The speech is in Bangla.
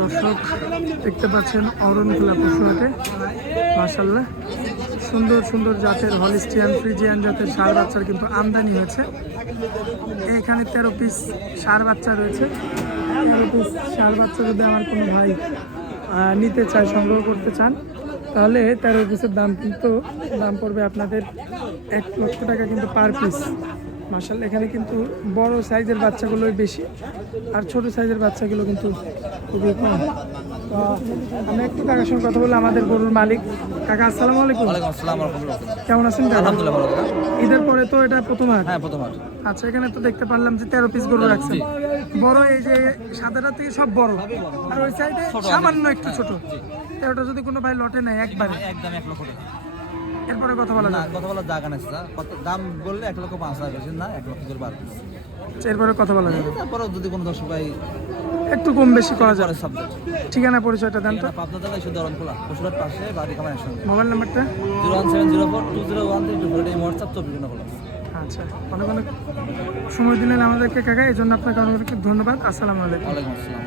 দর্শক দেখতে পাচ্ছেন অরণখোলা পশু হাটে মাশাআল্লাহ সুন্দর সুন্দর জাতের হলিস্টিয়ান ফ্রিজিয়ান জাতের ষাঁড় বাচ্চার কিন্তু আমদানি হয়েছে। এখানে 13 পিস ষাঁড় বাচ্চা রয়েছে। 13 পিস ষাঁড় বাচ্চা যদি আমার কোনো ভাই নিতে চায়, সংগ্রহ করতে চান, তাহলে 13 পিসের দাম পড়বে আপনাদের 1 লক্ষ টাকা কিন্তু পার পিস। মাশাআল্লাহ এখানে কিন্তু বড় সাইজের বাচ্চাগুলোই বেশি, আর ছোট সাইজের বাচ্চাগুলো কিন্তু খুবই কম। তো আমি একটু কাকার সঙ্গে কথা বলে আমাদের গরুর মালিক। কাকা আসসালামু আলাইকুম। ওয়ালাইকুম আসসালাম ওয়া রাহমাতুল্লাহ। কেমন আছেন কাকা? আলহামদুলিল্লাহ ভালো আছি। ঈদের পরে তো এটা প্রথম হাট। হ্যাঁ প্রথম হাট। আচ্ছা, এখানে তো দেখতে পারলাম যে 13 পিস গরু রাখছেন। বড় এই যে সাদাটা থেকে সব বড়, আর ওই সাইডে সামান্য একটু ছোট। এটা যদি কোনো ভাই লটে নেয় একবারে একদম 1 লক্ষ টাকা। এরপরে কথা বলা না যাবে? কথা বলার জায়গা নেই স্যার। কত দাম বললে 1 লক্ষ 5,000 বেশি না, 1 লক্ষ করে বাড়বে। আচ্ছা, এরপরে কথা বলা যাবে? তারপরে যদি কোনো দর্শক ভাই একটু কম বেশি করা যাবে। পরে সাবজেক্ট। ঠিকানা পরিচয়টা দেন তো। পাবনা জেলা শুধু অরণখোলা পশুহাট পাশে বাড়ি কামার একসঙ্গে। মোবাইল নাম্বারটা? 01704201324 এই হোয়াটসঅ্যাপ 24 ঘন্টা খোলা আছে। আচ্ছা, অনেক অনেক সময় দিলেন আমাদেরকে কাকা, এই জন্য আপনাকে অনেক অনেক ধন্যবাদ। আসসালামু আলাইকুম। ওয়ালাইকুম আসসালাম।